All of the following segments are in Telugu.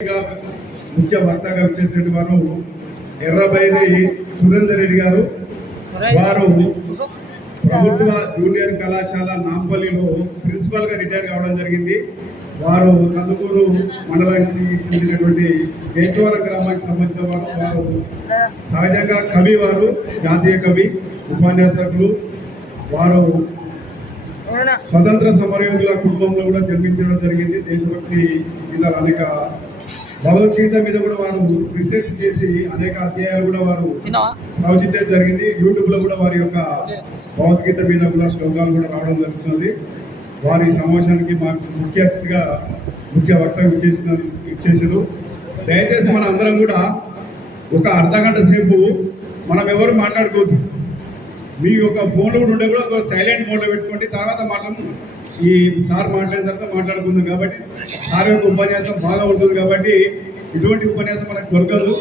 ముఖ్య వక్తగా వచ్చేసిన వారు ఎర్రబైరి సురేందర్ రెడ్డి గారు. వారు ప్రభుత్వ జూనియర్ కళాశాల నాంపల్లిలో ప్రిన్సిపల్ గా రిటైర్ కావడం జరిగింది. వారు కందుకూరు మండలానికి చెందినటువంటి కేశవరం గ్రామానికి సంబంధించిన వారు సహజంగా కవి, వారు జాతీయ కవి, ఉపన్యాసకులు. వారు స్వతంత్ర సమరయోధుల కుటుంబంలో కూడా జన్మించడం జరిగింది. దేశభక్తి మీద అనేక భగవద్గీత మీద కూడా వారు రీసెర్చ్ చేసి అనేక అధ్యాయాలు కూడా వారు ప్రవచించడం జరిగింది. యూట్యూబ్ లో కూడా వారి యొక్క భగవద్గీత మీద కూడా శ్లోకాలు కూడా రావడం జరుగుతుంది. వారి సమావేశానికి మాకు ముఖ్య అతిథిగా ముఖ్య వక్తగా ఇచ్చేసారు. దయచేసి మన అందరం కూడా ఒక అర్ధగంట సేపు మనం ఎవరు మాట్లాడుకోవద్దు. మీ యొక్క ఫోన్లో కూడా ఉండే కూడా ఒక సైలెంట్ మోడ్లో పెట్టుకోండి. తర్వాత ఈ సార్ మాట్లాడిన తర్వాత మాట్లాడుకుందాం. కాబట్టి సార్ యొక్క ఉపన్యాసం బాగా ఉంటుంది కాబట్టి ఇటువంటి ఉపన్యాసం మనకు దొరకదు.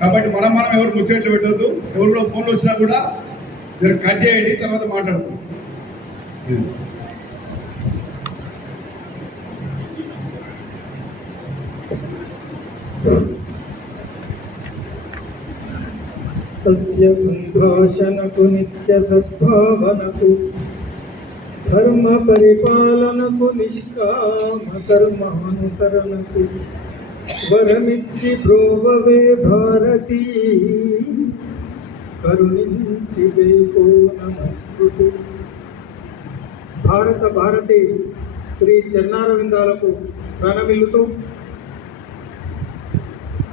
కాబట్టి మనం ఎవరు ముచ్చట్లు పెట్టవద్దు. ఎవరు కూడా ఫోన్లో వచ్చినా కూడా మీరు కట్ చేయండి, తర్వాత మాట్లాడుకుందాం. సత్య సంభాషణకు, నిత్య సద్భావనకు, ధర్మ పరిపాలనకు, నిష్కామ కర్మానుసరణకు వరమిచ్చి బ్రోవవే భారతీ, కరుణించి వేకో నమస్కృతి. భారతి శ్రీ చరణారవిందాలకు ప్రణమిల్లుతూ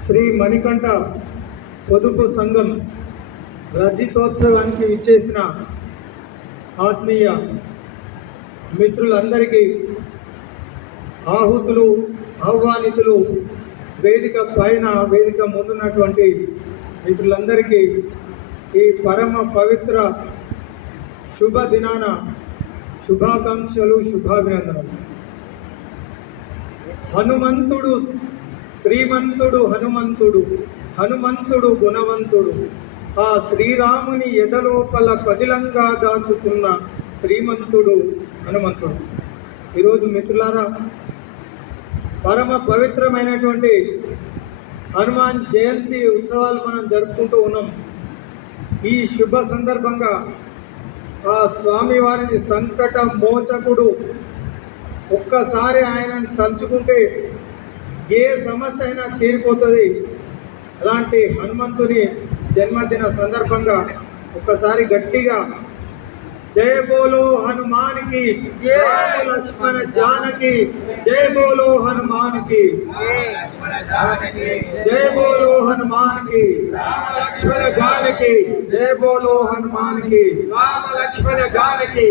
శ్రీ మణికంఠ పొదుపు సంఘం రజతోత్సవానికి విచ్చేసిన ఆత్మీయ మిత్రులందరికీ, ఆహుతులు, ఆహ్వానితులు, వేదిక పైన వేదిక ముందున్నటువంటి మిత్రులందరికీ ఈ పరమ పవిత్ర శుభ దినాన శుభాకాంక్షలు, శుభాభినందనలు. హనుమంతుడు శ్రీమంతుడు, హనుమంతుడు గుణవంతుడు, ఆ శ్రీరాముని ఎదలోపల పదిలంగా దాచుకున్న శ్రీమంతుడు హనుమంతుడు. ఈరోజు మిత్రులారా, పరమ పవిత్రమైనటువంటి హనుమాన్ జయంతి ఉత్సవాలు మనం జరుపుకుంటూ ఉన్నాం. ఈ శుభ సందర్భంగా ఆ స్వామివారిని సంకట మోచకుడు, ఒక్కసారి ఆయనను తలుచుకుంటే ఏ సమస్య అయినా తీరిపోతుంది. అలాంటి హనుమంతుని జన్మదిన సందర్భంగా ఒక్కసారి గట్టిగా జయ బోలో హనుమాన్కి, రామ లక్ష్మణ జానకి, జయ బోలో హనుమాన్కి, జయ బోలో హనుమాన్కి, లక్ష్మణ జానకి, జయ బోలో హనుమాన్కి, రామ లక్ష్మణ జానకి,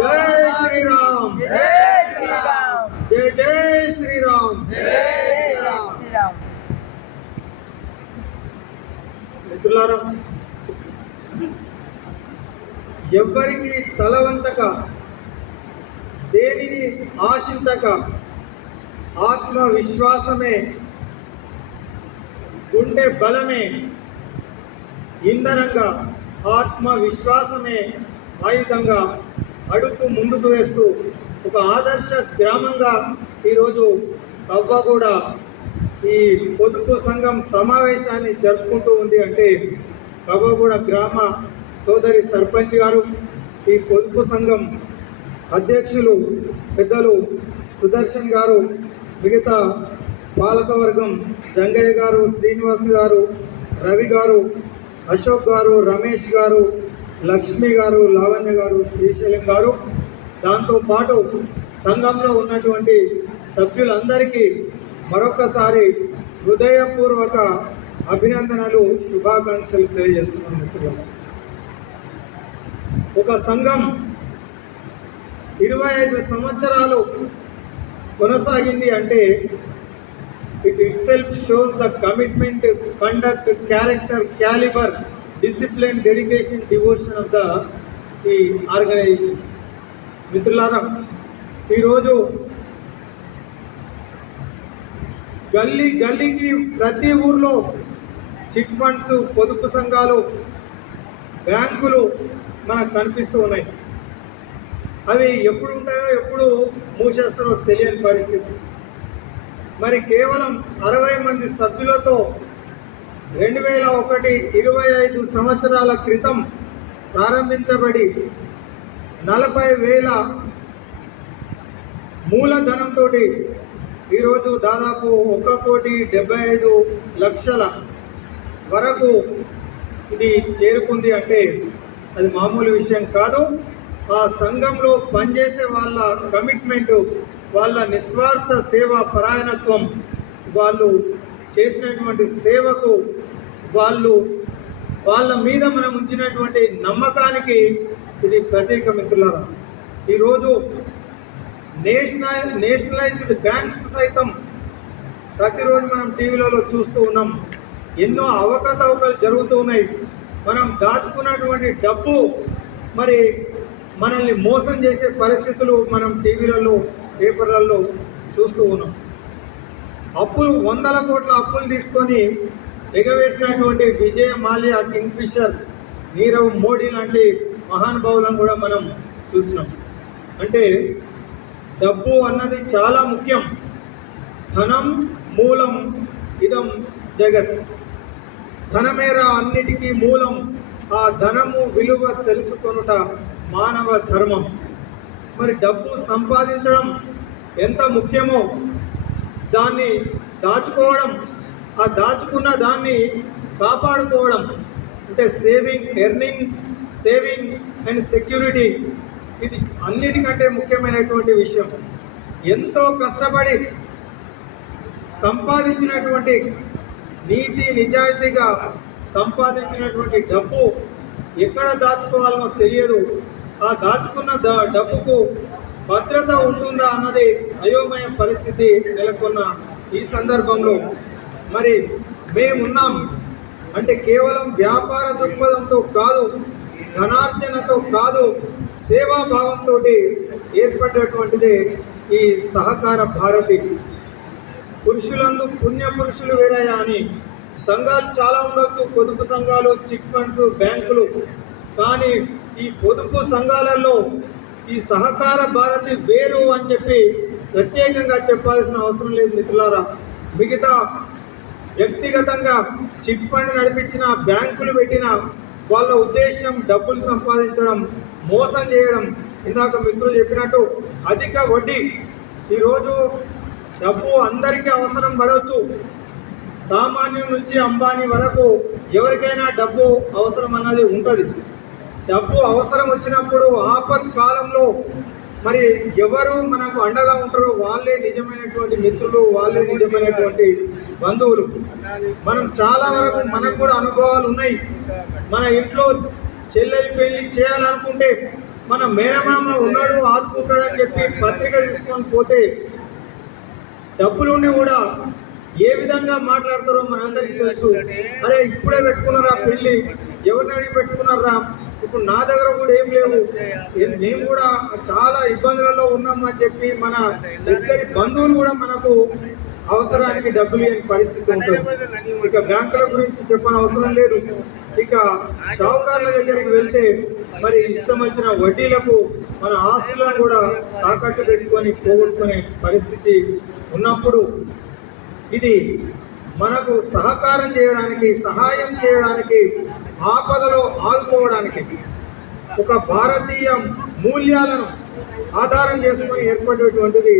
జయ శ్రీరామ్, జయ జయ శ్రీరామ్. మిత్రులారా, ఎవ్వరికి తల వంచక, దేనిని ఆశించక, ఆత్మవిశ్వాసమే గుండె బలమే ఇంధనంగా, ఆత్మవిశ్వాసమే ఆయుధంగా అడుగు ముందుకు వేస్తూ ఒక ఆదర్శ గ్రామంగా ఈరోజు కవ్వగూడ ఈ పొదుపు సంఘం సమావేశాన్ని జరుపుకుంటూ ఉంది. అంటే కవ్వగూడ గ్రామ సోదరి సర్పంచ్ గారు, ఈ పొదుపు సంఘం అధ్యక్షులు పెద్దలు సుదర్శన్ గారు, మిగతా పాలకవర్గం జంగయ్య గారు, శ్రీనివాస్ గారు, రవి గారు, అశోక్ గారు, రమేష్ గారు, లక్ష్మి గారు, లావణ్య గారు, శ్రీశైలం గారు, దాంతోపాటు సంఘంలో ఉన్నటువంటి సభ్యులందరికీ మరొకసారి హృదయపూర్వక అభినందనలు, శుభాకాంక్షలు తెలియజేస్తున్నాను. మిత్రులు, ఒక సంఘం 25 సంవత్సరాలు కొనసాగింది అంటే it self shows the commitment, conduct, character, calibre, discipline, dedication, devotion of the ఈ ఆర్గనైజేషన్. మిత్రులారా, ఈరోజు గల్లీకి ప్రతి ఊర్లో చిట్ ఫండ్స్, పొదుపు సంఘాలు, బ్యాంకులు మనకు కనిపిస్తూ ఉన్నాయి. అవి ఎప్పుడు ఉంటాయో ఎప్పుడు మూసేస్తారో తెలియని పరిస్థితి. మరి కేవలం 60 మంది సభ్యులతో 2001 25 సంవత్సరాల క్రితం ప్రారంభించబడి 40,000 మూలధనంతో ఈరోజు దాదాపు 1,75,00,000 వరకు ఇది చేరుకుంది అంటే అది మామూలు విషయం కాదు. ఆ సంఘంలో పనిచేసే వాళ్ళ కమిట్మెంటు, వాళ్ళ నిస్వార్థ సేవా పరాయణత్వం, వాళ్ళు చేసినటువంటి సేవకు వాళ్ళ మీద మనం ఉంచినటువంటి నమ్మకానికి ఇది ప్రత్యేక మిత్రులారా. ఈరోజు నేషనలైజ్డ్ బ్యాంక్స్ సైతం ప్రతిరోజు మనం టీవీలలో చూస్తూ ఉన్నాం. ఎన్నో అవకతవకలు జరుగుతూ ఉన్నాయి. మనం దాచుకున్నటువంటి డబ్బు మరి మనల్ని మోసం చేసే పరిస్థితులు మనం టీవీలలో పేపర్లలో చూస్తూ ఉన్నాం. అప్పులు 100ల కోట్ల అప్పులు తీసుకొని ఎగవేసినటువంటి విజయ్ మాల్యా, కింగ్ఫిషర్, నీరవ్ మోడీ లాంటి మహానుభావులను కూడా మనం చూసినాం. అంటే డబ్బు అన్నది చాలా ముఖ్యం. ధనం మూలం ఇదం జగత్. ధనమేరా అన్నిటికీ మూలం. ఆ ధనము విలువ తెలుసుకొనుట మానవ ధర్మం. మరి డబ్బు సంపాదించడం ఎంత ముఖ్యమో దాన్ని దాచుకోవడం, ఆ దాచుకున్న దాన్ని కాపాడుకోవడం అంటే ఎర్నింగ్, సేవింగ్ అండ్ సెక్యూరిటీ, ఇది అన్నిటికంటే ముఖ్యమైనటువంటి విషయం. ఎంతో కష్టపడి సంపాదించినటువంటి నీతి నిజాయితీగా సంపాదించినటువంటి డబ్బు ఎక్కడ దాచుకోవాలనో తెలియదు. ఆ దాచుకున్న డబ్బుకు భద్రత ఉంటుందా అన్నది అయోమయ పరిస్థితి నెలకొన్న ఈ సందర్భంలో మరి మేమున్నాం అంటే కేవలం వ్యాపార దృక్పథంతో కాదు, ధనార్జనతో కాదు, సేవాభావంతో ఏర్పడేటువంటిదే ఈ సహకార భారతి. పురుషులందు పుణ్య పురుషులు వేరయ్యా అని సంఘాలు చాలా ఉండొచ్చు, పొదుపు సంఘాలు, చిట్ ఫండ్స్, బ్యాంకులు. కానీ ఈ పొదుపు సంఘాలలో ఈ సహకార భారతి వేరు అని చెప్పి ప్రత్యేకంగా చెప్పాల్సిన అవసరం లేదు మిత్రులారా. మిగతా వ్యక్తిగతంగా చిట్ ఫండ్ నడిపించిన, బ్యాంకులు పెట్టిన వాళ్ళ ఉద్దేశం డబ్బులు సంపాదించడం, మోసం చేయడం. ఇందాక మిత్రులు చెప్పినట్టు అధిక వడ్డీ. ఈరోజు డబ్బు అందరికీ అవసరం పడవచ్చు. సామాన్యం నుంచి అంబానీ వరకు ఎవరికైనా డబ్బు అవసరం అన్నది ఉంటుంది. డబ్బు అవసరం వచ్చినప్పుడు ఆపత్ కాలంలో మరి ఎవరు మనకు అండగా ఉంటారో వాళ్ళే నిజమైనటువంటి మిత్రులు, వాళ్ళే నిజమైనటువంటి బంధువులు. మనం చాలా వరకు మనకు కూడా అనుభవాలు ఉన్నాయి. మన ఇంట్లో చెల్లెలి పెళ్లి చేయాలనుకుంటే మన మేనమామ ఉన్నాడు, ఆదుకుంటాడని చెప్పి పత్రిక తీసుకొని పోతే డబ్బులుండి కూడా ఏ విధంగా మాట్లాడతారో మనందరికీ తెలుసు. అరే ఇప్పుడే పెట్టుకున్నారా పెళ్ళి, ఎవరిని అడిగి పెట్టుకున్నారా, ఇప్పుడు నా దగ్గర కూడా ఏం లేవు, మేము కూడా చాలా ఇబ్బందులలో ఉన్నామని చెప్పి మన ఇద్దరి బంధువులు కూడా మనకు అవసరానికి డబ్బులు లేని పరిస్థితి ఉంటుంది. ఇక బ్యాంకుల గురించి చెప్పని అవసరం లేదు. ఇక షావుకారుల దగ్గరికి వెళ్తే మరి ఇష్టం వచ్చిన వడ్డీలకు మన ఆస్తులను కూడా తాకట్టు పెట్టుకొని పోగొట్టుకునే పరిస్థితి ఉన్నప్పుడు ఇది మనకు సహకారం చేయడానికి, సహాయం చేయడానికి, ఆపదలో ఆదుకోవడానికి ఒక భారతీయ మూల్యాలను ఆధారం చేసుకొని ఏర్పడేటువంటిది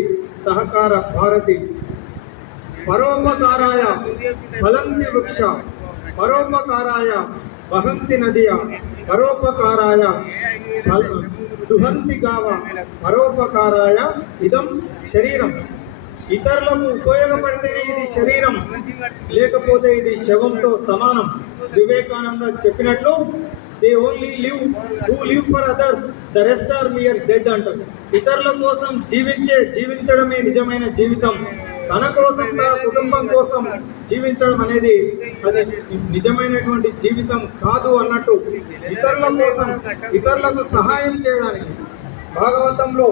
సహకార భారతి. పరోపకారాయ ఫలంతి వృక్ష, పరోపకారాయ వహంతి నదియ, పరోపకారాయ దుహంతి గావ, పరోపకారాయ ఇదం శరీరం. ఇతరులకు ఉపయోగపడితేనే ఇది శరీరం, లేకపోతే ఇది శవంతో సమానం. వివేకానంద చెప్పినట్లు they only live for others, the rest are mere dead అంటారు. ఇతరుల కోసం జీవించడమే నిజమైన జీవితం. తన కోసం, తన కుటుంబం కోసం జీవించడం అనేది అది నిజమైనటువంటి జీవితం కాదు అన్నట్టు. ఇతరుల కోసం, ఇతరులకు సహాయం చేయడానికి భాగవతంలో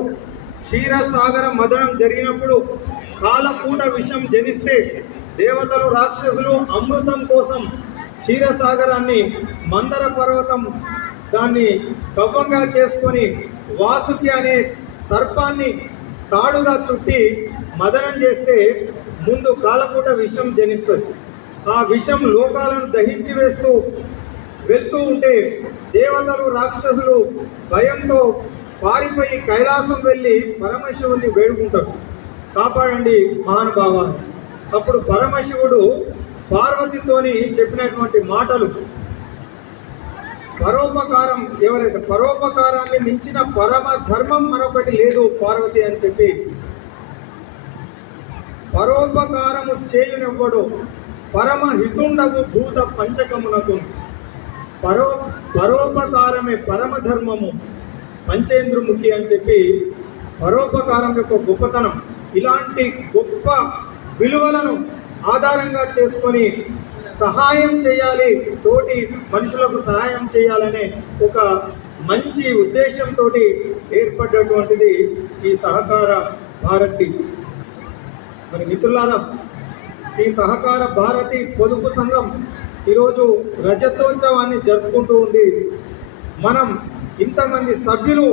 క్షీరసాగర మదనం జరిగినప్పుడు కాలకూట విషం జనిస్తే దేవతలు, రాక్షసులు అమృతం కోసం క్షీరసాగరాన్ని, మందర పర్వతం దాన్ని కవ్వంగా చేసుకొని వాసుకి అనే సర్పాన్ని తాడుగా చుట్టి మదనం చేస్తే ముందు కాలపూట విషం జనిస్తుంది. ఆ విషం లోకాలను దహించి వెళ్తూ ఉంటే దేవతలు రాక్షసులు భయంతో పారిపోయి కైలాసం వెళ్ళి పరమశివుని వేడుకుంటారు, కాపాడండి మహానుభావ. అప్పుడు పరమశివుడు పార్వతితోని చెప్పినటువంటి మాటలు, పరోపకారం, ఎవరైతే పరోపకారాన్ని మించిన పరమ ధర్మం మరొకటి లేదు పార్వతి అని చెప్పి, పరోపకారము చేయునెవ్వడు పరమహితుండవు భూత పంచకమునకు, పరోపకారమే పరమధర్మము పంచేంద్రముఖి అని చెప్పి పరోపకారం యొక్క గొప్పతనం, ఇలాంటి గొప్ప విలువలను ఆధారంగా చేసుకొని సహాయం చేయాలి, తోటి మనుషులకు సహాయం చేయాలనే ఒక మంచి ఉద్దేశంతో ఏర్పడ్డటువంటిది ఈ సహకార భారతి. మరి మిత్రులారా, ఈ సహకార భారతి పొదుపు సంఘం ఈరోజు రజతోత్సవాన్ని జరుపుకుంటూ ఉంది. మనం ఇంతమంది సభ్యులు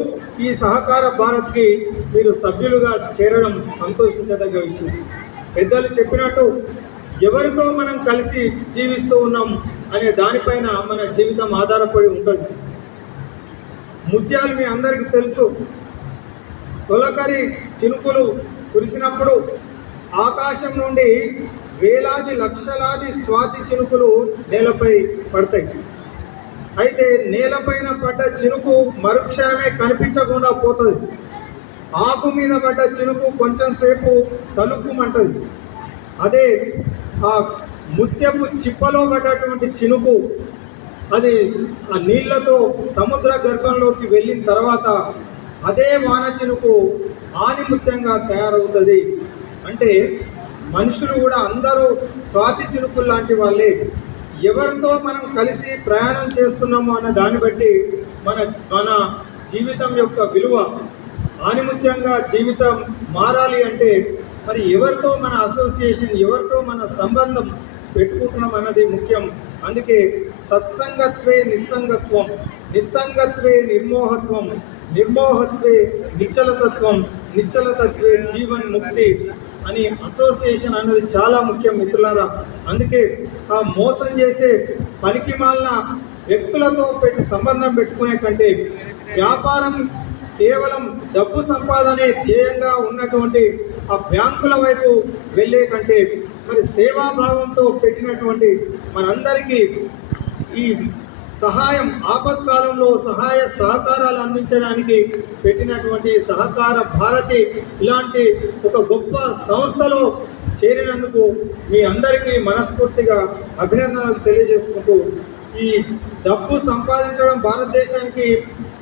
ఈ సహకార భారత్కి మీరు సభ్యులుగా చేరడం సంతోషించదగ్గ విషయం. పెద్దలు చెప్పినట్టు ఎవరితో మనం కలిసి జీవిస్తూ ఉన్నాం అనే దానిపైన మన జీవితం ఆధారపడి ఉంటుంది. ముత్యాలు మీ అందరికీ తెలుసు, తొలకరి చినుకులు కురిసినప్పుడు ఆకాశం నుండి వేలాది లక్షలాది స్వాతి చినుకులు నేలపై పడతాయి. అయితే నేలపైన పడ్డ చినుకు మరుక్షణమే కనిపించకుండా పోతుంది. ఆకు మీద పడ్డ చినుకు కొంచెం సేపు తలుక్కుమంటది. అదే ఆ ముత్యపు చిప్పలో పడ్డటువంటి చినుకు అది ఆ నీళ్లతో సముద్ర గర్భంలోకి వెళ్ళిన తర్వాత అదే వాన చినుకు ఆనిముత్యంగా తయారవుతుంది. అంటే మనుషులు కూడా అందరూ స్వాతి చినుకులు లాంటి వాళ్ళే. ఎవరితో మనం కలిసి ప్రయాణం చేస్తున్నామో అన్న దాన్ని బట్టి మన జీవితం యొక్క విలువ, ఆనిముత్యంగా జీవితం మారాలి అంటే మరి ఎవరితో మన అసోసియేషన్, ఎవరితో మన సంబంధం పెట్టుకుంటున్నాం అన్నది ముఖ్యం. అందుకే సత్సంగత్వే నిస్సంగత్వం, నిస్సంగత్వే నిర్మోహత్వం, నిర్మోహత్వే నిశ్చలతత్వం, నిశ్చలతత్వే జీవన్ ముక్తి అని అసోసియేషన్ అన్నది చాలా ముఖ్యం మిత్రులారా. అందుకే ఆ మోసం చేసే పనికిమాలిన వ్యక్తులతో సంబంధం పెట్టుకునే కంటే, వ్యాపారం కేవలం డబ్బు సంపాదనే ధ్యేయంగా ఉన్నటువంటి ఆ బ్యాంకుల వైపు వెళ్ళే కంటే, మరి సేవాభావంతో పెట్టినటువంటి మనందరికీ ఈ సహాయం, ఆపత్కాలంలో సహాయ సహకారాలు అందించడానికి పెట్టినటువంటి సహకార భారతి ఇలాంటి ఒక గొప్ప సంస్థలో చేరినందుకు మీ అందరికీ మనస్ఫూర్తిగా అభినందనలు తెలియజేసుకుంటూ, ఈ డబ్బు సంపాదించడం భారతదేశానికి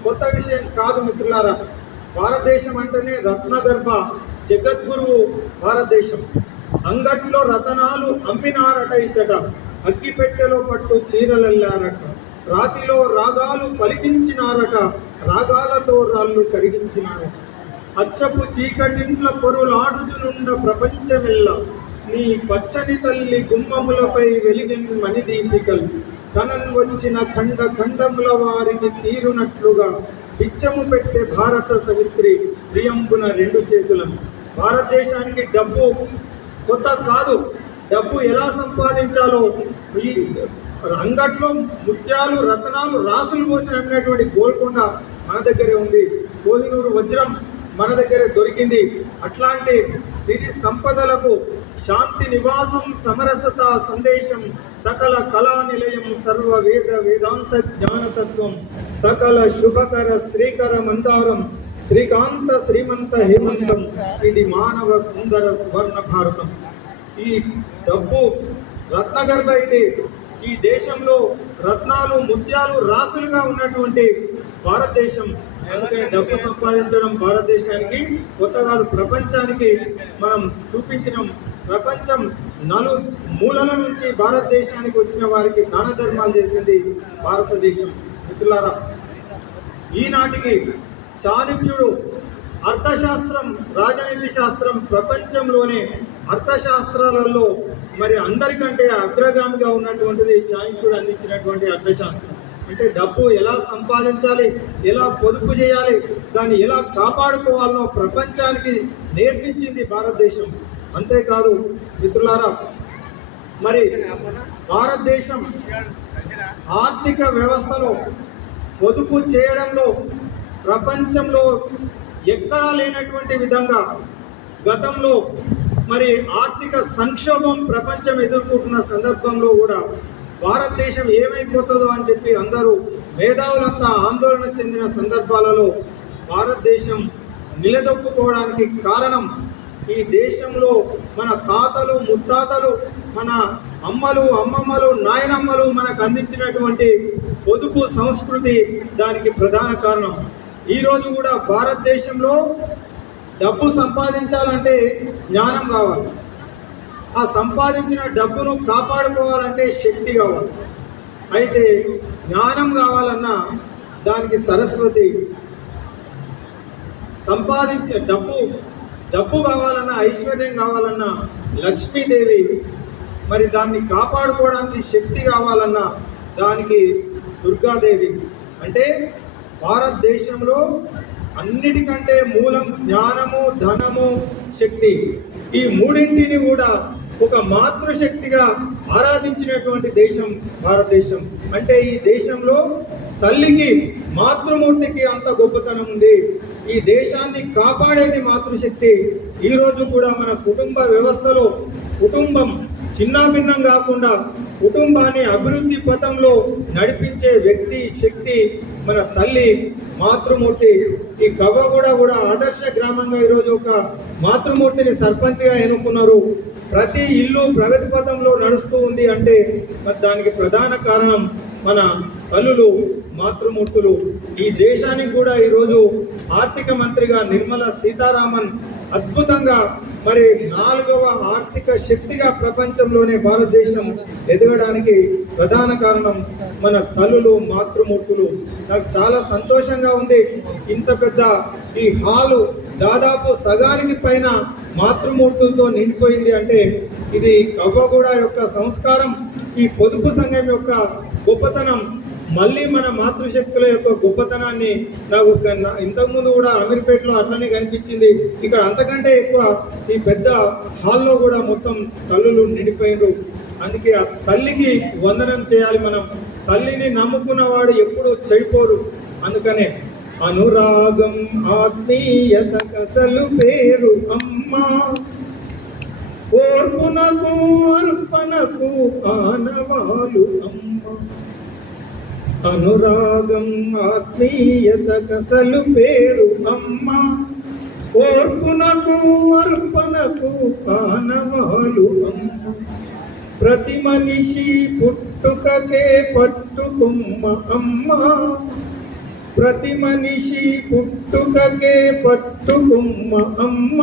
కొత్త విషయం కాదు మిత్రులారా. భారతదేశం అంటేనే రత్నగర్భ జగద్గురువు భారతదేశం. అంగట్లో రతనాలు అమ్మినారట ఇచ్చట, అగ్గిపెట్టెలో పట్టు చీరలెల్లారట, రాతిలో రాగాలు పలికించినారట, రాగాలతో రాళ్ళు కరిగించినారట, అచ్చపు చీకటింట్ల పొరులాడుచునుండ ప్రపంచమెల్ల, నీ పచ్చని తల్లి గుమ్మములపై వెలిగిన మణిదీపికలు, కనన్ వచ్చిన ఖండ ఖండముల వారికి తీరునట్లుగా బిచ్చము పెట్టే భారత సవిత్రి ప్రియంబున రెండు చేతులను. భారతదేశానికి డబ్బు కొత్త కాదు. డబ్బు ఎలా సంపాదించాలో, ఈ అంగట్లో ముత్యాలు, రత్నాలు, రాసులు పోసిన అన్నటువంటి గోల్కొండ మన దగ్గరే ఉంది. కోహినూరు వజ్రం మన దగ్గరే దొరికింది. అట్లాంటి సిరి సంపదలకు శాంతి నివాసం, సమరసత సందేశం, సకల కళా నిలయం, సర్వ వేద వేదాంత జ్ఞానతత్వం, సకల శుభకర శ్రీకర మందారం, శ్రీకాంత శ్రీమంత హేమంతం, ఇది మానవ సుందర స్వర్ణ భారతం. ఈ డబ్బు రత్నగర్భ ఇది. ఈ దేశంలో రత్నాలు, ముత్యాలు రాసులుగా ఉన్నటువంటి భారతదేశం. అందుకని డబ్బు సంపాదించడం భారతదేశానికి కొత్త కాదు. ప్రపంచానికి మనం చూపించినాం. ప్రపంచం మూలల నుంచి భారతదేశానికి వచ్చిన వారికి దాన ధర్మాలు చేసింది భారతదేశం. మిత్రులారా, ఈనాటికి చాణక్యుడు అర్థశాస్త్రం, రాజనీతి శాస్త్రం ప్రపంచంలోనే అర్థశాస్త్రాలలో మరి అందరికంటే అగ్రగామిగా ఉన్నటువంటిది చాణక్యుడు అందించినటువంటి అర్థశాస్త్రం. అంటే డబ్బు ఎలా సంపాదించాలి, ఎలా పొదుపు చేయాలి, దాన్ని ఎలా కాపాడుకోవాలో ప్రపంచానికి నేర్పించింది భారతదేశం. అంతేకాదు మిత్రులారా, మరి భారతదేశం ఆర్థిక వ్యవస్థలో పొదుపు చేయడంలో ప్రపంచంలో ఎక్కడా లేనటువంటి విధంగా గతంలో మరి ఆర్థిక సంక్షోభం ప్రపంచం ఎదుర్కొంటున్న సందర్భంలో కూడా భారతదేశం ఏమైపోతుందో అని చెప్పి అందరూ మేధావులంతా ఆందోళన చెందిన సందర్భాలలో భారతదేశం నిలదొక్కుకోవడానికి కారణం ఈ దేశంలో మన తాతలు ముత్తాతలు మన అమ్మలు అమ్మమ్మలు నాయనమ్మలు మనకు అందించినటువంటి పొదుపు సంస్కృతి దానికి ప్రధాన కారణం. ఈరోజు కూడా భారతదేశంలో డబ్బు సంపాదించాలంటే జ్ఞానం కావాలి, ఆ సంపాదించిన డబ్బును కాపాడుకోవాలంటే శక్తి కావాలి. అయితే జ్ఞానం కావాలన్నా దానికి సరస్వతి, సంపాదించే డబ్బు కావాలన్నా ఐశ్వర్యం కావాలన్నా లక్ష్మీదేవి, మరి దాన్ని కాపాడుకోవడానికి శక్తి కావాలన్నా దానికి దుర్గాదేవి. అంటే భారతదేశంలో అన్నిటికంటే మూలం జ్ఞానము, ధనము, శక్తి. ఈ మూడింటిని కూడా ఒక మాతృశక్తిగా ఆరాధించినటువంటి దేశం భారతదేశం. అంటే ఈ దేశంలో తల్లికి, మాతృమూర్తికి అంత గొప్పతనం ఉంది. ఈ దేశాన్ని కాపాడేది మాతృశక్తి. ఈరోజు కూడా మన కుటుంబ వ్యవస్థలో కుటుంబం చిన్నాభిన్నం కాకుండా కుటుంబాన్ని అభివృద్ధి పథంలో నడిపించే వ్యక్తి, శక్తి మన తల్లి, మాతృమూర్తి. ఈ కవ్వగూడ కూడా ఆదర్శ గ్రామంగా ఈరోజు ఒక మాతృమూర్తిని సర్పంచ్గా ఎన్నుకున్నారు. ప్రతి ఇల్లు ప్రగతి పథంలో నడుస్తూ ఉంది అంటే మరి దానికి ప్రధాన కారణం మన తల్లులు, మాతృమూర్తులు. ఈ దేశానికి కూడా ఈరోజు ఆర్థిక మంత్రిగా నిర్మలా సీతారామన్ అద్భుతంగా మరి 4వ ఆర్థిక శక్తిగా ప్రపంచంలోనే భారతదేశం ఎదగడానికి ప్రధాన కారణం మన తల్లులు, మాతృమూర్తులు. నాకు చాలా సంతోషంగా ఉంది. ఇంత పెద్ద ఈ హాలు దాదాపు సగానికి పైన మాతృమూర్తులతో నిండిపోయింది అంటే ఇది కవ్వగూడ యొక్క సంస్కారం, ఈ పొదుపు సంఘం యొక్క గొప్పతనం, మళ్ళీ మన మాతృశక్తుల యొక్క గొప్పతనాన్ని నాకు ఇంతకుముందు కూడా అమీర్పేటలో అట్లనే కనిపించింది. ఇక్కడ అంతకంటే ఎక్కువ ఈ పెద్ద హాల్లో కూడా మొత్తం తల్లులు నిండిపోయిండ్రు. అందుకే ఆ తల్లికి వందనం చేయాలి మనం. తల్లిని నమ్ముకున్నవాడు ఎప్పుడు చెడిపోరు. అందుకనే అనురాగం ఆత్మీయత కసలు పేరు అమ్మా, ఓర్పునకు అర్పణకు ఆనవాలు అమ్మ. అనురాగం ఆత్మీయత కసలు పేరు అమ్మ, ఓర్పునకు అర్పణకు ఆనవాలు అమ్మ. ప్రతి మనిషి పుట్టుకకే పట్టుకొమ్మ అమ్మ, ప్రతి మనిషి పుట్టుకకే పట్టుకొమ్మ అమ్మ.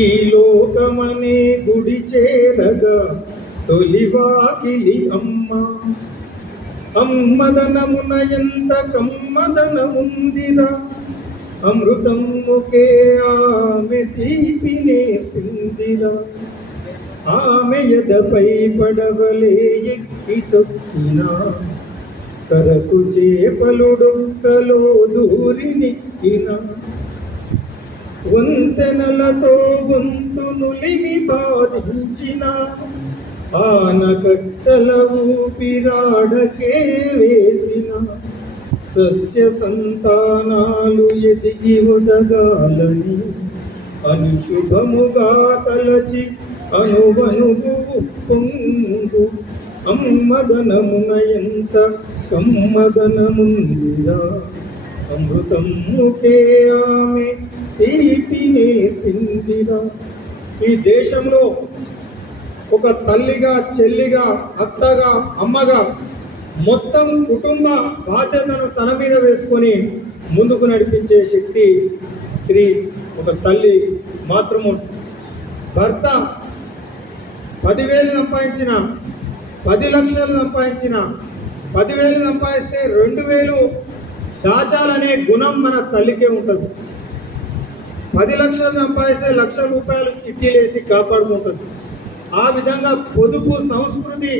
ఈ లోకమనే గుడి చేరగా తొలివాకిలి అమ్మ. అమ్మదనమున ఎంత కమ్మదనముందిరా, అమృతముకే ఆమె తీపి నేర్పిందిరా. ఆమె ఎదపై పడవలే ఎక్కి తొక్కినా, కరకు చేపలుడొక్కలో దూరినిక్కిన. వంతెనలతో గొంతు నులిమి బాధించిన, ఆనకట్టల ఊపిరాడకే వేసిన. సస్య సంతానాలు ఎదిగి ఉదగాలని అని శుభముగా తలచి అనువనుగు పొంగు. అమ్మదనమున ఎంత కమ్మదనముందిరా, అమృతముకే ఆమె తీపి నేర్పిందిరా. ఈ దేశంలో ఒక తల్లిగా, చెల్లిగా, అత్తగా, అమ్మగా మొత్తం కుటుంబ బాధ్యతను తన మీద వేసుకొని ముందుకు నడిపించే శక్తి స్త్రీ, ఒక తల్లి, మాతృమూర్తి. భర్త 10,000 సంపాదించిన, 10 లక్షలు సంపాదించిన, 10,000 సంపాదిస్తే 2,000 దాచాలనే గుణం మన తల్లికే ఉంటుంది. 10 లక్షలు సంపాదిస్తే 1,00,000 రూపాయలు చిట్టీలేసి కాపాడుకుంటుంది. ఆ విధంగా పొదుపు సంస్కృతి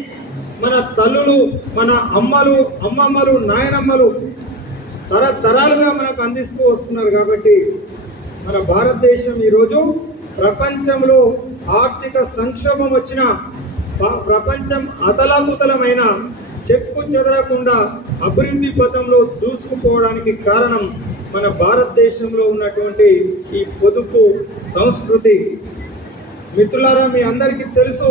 మన తల్లులు, మన అమ్మలు, అమ్మమ్మలు, నాయనమ్మలు తరతరాలుగా మనకు అందిస్తూ వస్తున్నారు. కాబట్టి మన భారతదేశం ఈరోజు ప్రపంచంలో ఆర్థిక సంక్షోభం వచ్చిన ప్రపంచం అతలాకుతలమైన చెక్కు చెదరకుండా అభివృద్ధి పథంలో దూసుకుపోవడానికి కారణం మన భారతదేశంలో ఉన్నటువంటి ఈ పొదుపు సంస్కృతి. మిత్రులారా, మీ అందరికీ తెలుసు,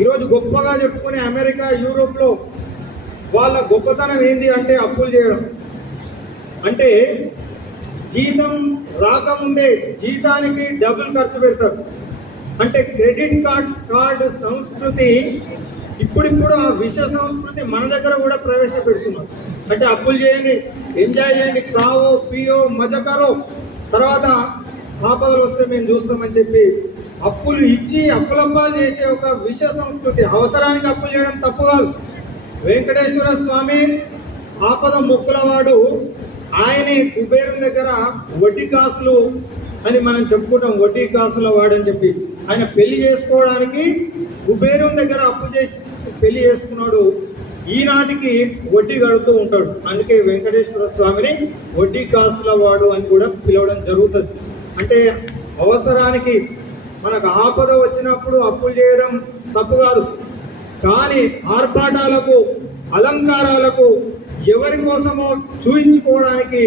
ఈరోజు గొప్పగా చెప్పుకునే అమెరికా, యూరోప్లో వాళ్ళ గొప్పతనం ఏంటి అంటే అప్పులు చేయడం. అంటే జీతం రాకముందే జీతానికి డబ్బులు ఖర్చు పెడతారు. అంటే క్రెడిట్ కార్డు సంస్కృతి ఇప్పుడిప్పుడు ఆ విష సంస్కృతి మన దగ్గర కూడా ప్రవేశపెడుతున్నాం. అంటే అప్పులు చేయండి, ఎంజాయ్ చేయండి, క్రావో పియో మజకరో, తర్వాత ఆపదలు వస్తే మేము చూస్తామని చెప్పి అప్పులు ఇచ్చి అప్పులప్పాలు చేసే ఒక విష సంస్కృతి. అవసరానికి అప్పులు చేయడం తప్పు కాదు. వెంకటేశ్వర స్వామి ఆపద మొక్కులవాడు, ఆయనే కుబేరు దగ్గర వడ్డీ కాసులు అని మనం చెప్పుకుంటాం, వడ్డీ కాసుల వాడని చెప్పి. ఆయన పెళ్లి చేసుకోవడానికి కుబేరు దగ్గర అప్పు చేసి పెళ్లి చేసుకున్నాడు. ఈనాటికి వడ్డీ కడుతూ ఉంటాడు. అందుకే వెంకటేశ్వర స్వామిని వడ్డీ కాసుల వాడు అని కూడా పిలవడం జరుగుతుంది. అంటే అవసరానికి మనకు ఆపద వచ్చినప్పుడు అప్పులు చేయడం తప్పు కాదు, కానీ ఆర్భాటాలకు అలంకారాలకు ఎవరి కోసమో చూయించుకోవడానికి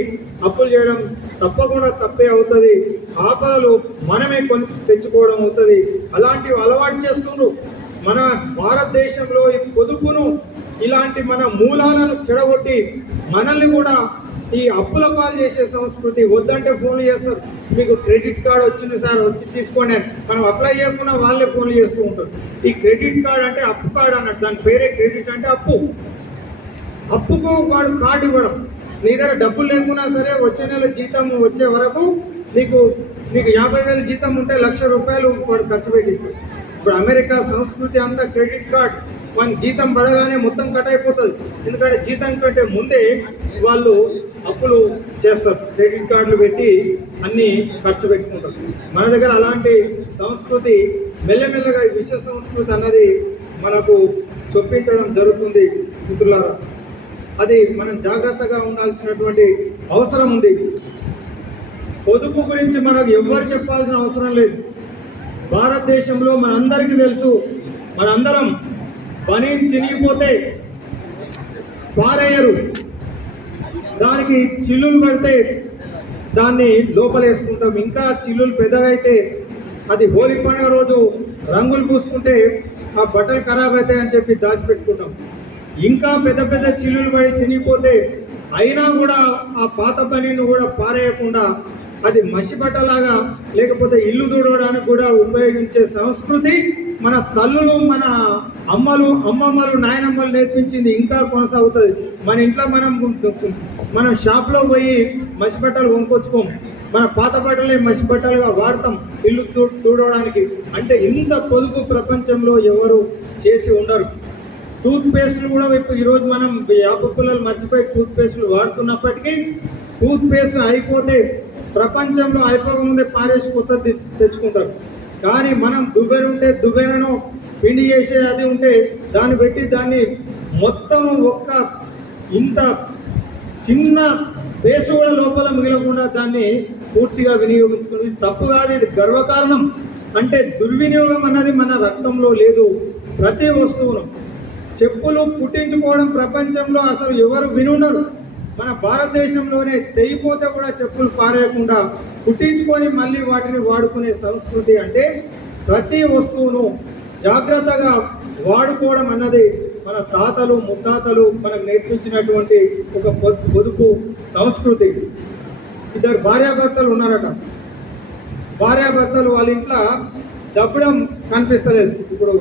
అప్పులు చేయడం తప్పకుండా తప్పే అవుతుంది. ఆపదలు మనమే కొని తెచ్చుకోవడం అవుతుంది. అలాంటివి అలవాటు చేస్తుండ్రు. మన భారతదేశంలో ఈ పొదుపును, ఇలాంటి మన మూలాలను చెడగొట్టి మనల్ని కూడా ఈ అప్పుల పాలు చేసే సంస్కృతి. వద్దంటే ఫోన్లు చేస్తారు, మీకు క్రెడిట్ కార్డు వచ్చింది సార్, వచ్చి తీసుకోండి అని. మనం అప్లై చేయకుండా వాళ్ళే ఫోన్లు చేస్తూ ఉంటారు. ఈ క్రెడిట్ కార్డు అంటే అప్పు కార్డు అన్నట్టు, దాని పేరే క్రెడిట్ అంటే అప్పు. అప్పుకు వాడు కార్డు ఇవ్వడం. నీ దగ్గర డబ్బులు లేకున్నా సరే వచ్చే నెల జీతం వచ్చే వరకు నీకు 50,000 జీతం ఉంటే ₹1,00,000 వాడు ఖర్చు పెట్టిస్తాడు. ఇప్పుడు అమెరికా సంస్కృతి అంతా క్రెడిట్ కార్డ్. వానికి జీతం పడగానే మొత్తం కట్ అయిపోతుంది. ఎందుకంటే జీతం కంటే ముందే వాళ్ళు అప్పులు చేస్తారు, క్రెడిట్ కార్డులు పెట్టి అన్నీ ఖర్చు పెట్టుకుంటారు. మన దగ్గర అలాంటి సంస్కృతి మెల్లమెల్లగా విష సంస్కృతి అన్నది మనకు చొప్పించడం జరుగుతుంది. మిత్రులారా, అది మనం జాగ్రత్తగా ఉండాల్సినటువంటి అవసరం ఉంది. పొదుపు గురించి మనకు ఎవ్వరు చెప్పాల్సిన అవసరం లేదు. భారతదేశంలో మనందరికీ తెలుసు, మనందరం బనీన్ చినిగిపోతే పారేయరు, దానికి చిల్లులు పడితే దాన్ని లోపలేసుకుంటాం. ఇంకా చిల్లులు పెద్దగా అయితే అది హోలీ పండుగ రోజు రంగులు పూసుకుంటే ఆ బట్టలు ఖరాబ్ అవుతాయి అని చెప్పి దాచిపెట్టుకుంటాం. ఇంకా పెద్ద పెద్ద చిల్లులు పడి చినిగిపోతే అయినా కూడా ఆ పాత పనిని కూడా పారేయకుండా అది మసిబట్టలాగా లేకపోతే ఇల్లు తుడవడానికి కూడా ఉపయోగించే సంస్కృతి మన తల్లులు, మన అమ్మమ్మలు, నాయనమ్మలు నేర్పించింది ఇంకా కొనసాగుతుంది. మన ఇంట్లో మనం షాప్లో పోయి మసిబట్టలు కొనుక్కొచ్చుకోం, మన పాత బట్టలే మసిబట్టలుగా వాడతాం ఇల్లు తుడవడానికి. అంటే ఇంత పొదుపు ప్రపంచంలో ఎవరు చేసి ఉండరు. టూత్ పేస్ట్లు కూడా ఇప్పుడు ఈరోజు మనం యాప పుల్లలు మర్చిపోయి టూత్ పేస్ట్లు వాడుతున్నప్పటికీ టూత్ పేస్ట్ అయిపోతే ప్రపంచంలో అయిపోకముందే పారేసి కొత్తది తెచ్చుకుంటారు. కానీ మనం దువ్వెనను పిండి చేసే అది ఉంటే దాన్ని పెట్టి దాన్ని మొత్తం ఒక్క ఇంత చిన్న పేస్ట్ కూడా లోపల మిగలకుండా దాన్ని పూర్తిగా వినియోగించుకుని తప్పు కాదు, ఇది గర్వకారణం. అంటే దుర్వినియోగం అన్నది మన రక్తంలో లేదు. ప్రతి వస్తువును చెప్పులు కుట్టించుకోవడం ప్రపంచంలో అసలు ఎవరు వినుండరు. మన భారతదేశంలోనే తెగిపోతే కూడా చెప్పులు పారేయకుండా కుట్టించుకొని మళ్ళీ వాటిని వాడుకునే సంస్కృతి. అంటే ప్రతి వస్తువును జాగ్రత్తగా వాడుకోవడం అన్నది మన తాతలు ముత్తాతలు మనకు నేర్పించినటువంటి ఒక పొదుపు సంస్కృతి. ఇద్దరు భార్యాభర్తలు ఉన్నారట. భార్యాభర్తలు వాళ్ళ ఇంట్లో దబ్బడం కనిపిస్తలేదు. ఇప్పుడు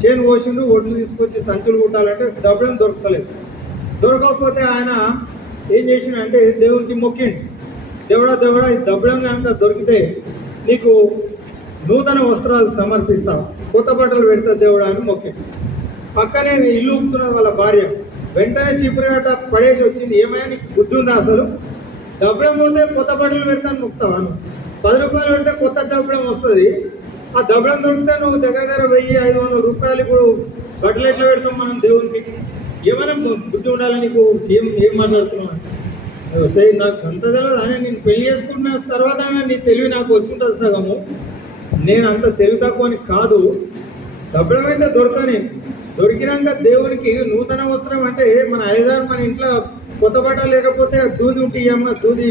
చేను కోసిండు, ఒడ్లు తీసుకొచ్చి సంచులు కుట్టాలంటే దబ్బడం దొరకలేదు. దొరకకపోతే ఆయన ఏం చేసిండంటే దేవునికి మొక్కిండు, దేవుడా ఈ దబ్బడం కనుక దొరికితే నీకు నూతన వస్త్రాలు సమర్పిస్తావు, కొత్త బట్టలు పెడతా దేవుడా అని మొక్కిండు. పక్కనే ఇల్లు ఊపుతున్నది వాళ్ళ భార్య. వెంటనే చీపురేట పడేసి వచ్చింది, ఏమైనా నీకు బుద్ధి ఉందా అసలు? దబ్బడం పోతే కొత్త బట్టలు పెడతాను మొక్తావా? ₹10 పెడితే కొత్త దబ్బడం వస్తుంది. ఆ దబ్బడం దొరికితే నువ్వు దగ్గర 1,000-500 ఇప్పుడు బట్టలు ఎట్లా పెడతాం మనం దేవునికి? ఏమైనా బుద్ధి ఉండాలి నీకు, ఏం మాట్లాడుతున్నావు? సరే, నాకు అంత తెలియదు అని నేను పెళ్లి చేసుకున్న తర్వాత నీ తెలివి నాకు వచ్చి ఉంటుంది సగము. నేను అంత తెలివి తక్కువని కాదు, దబ్బడమైతే దొరికినాక దేవునికి నూతన వస్త్రం అంటే మన అయ్యగారు మన ఇంట్లో కొత్త బట్టలు లేకపోతే దూది ఉంటే అమ్మ దూది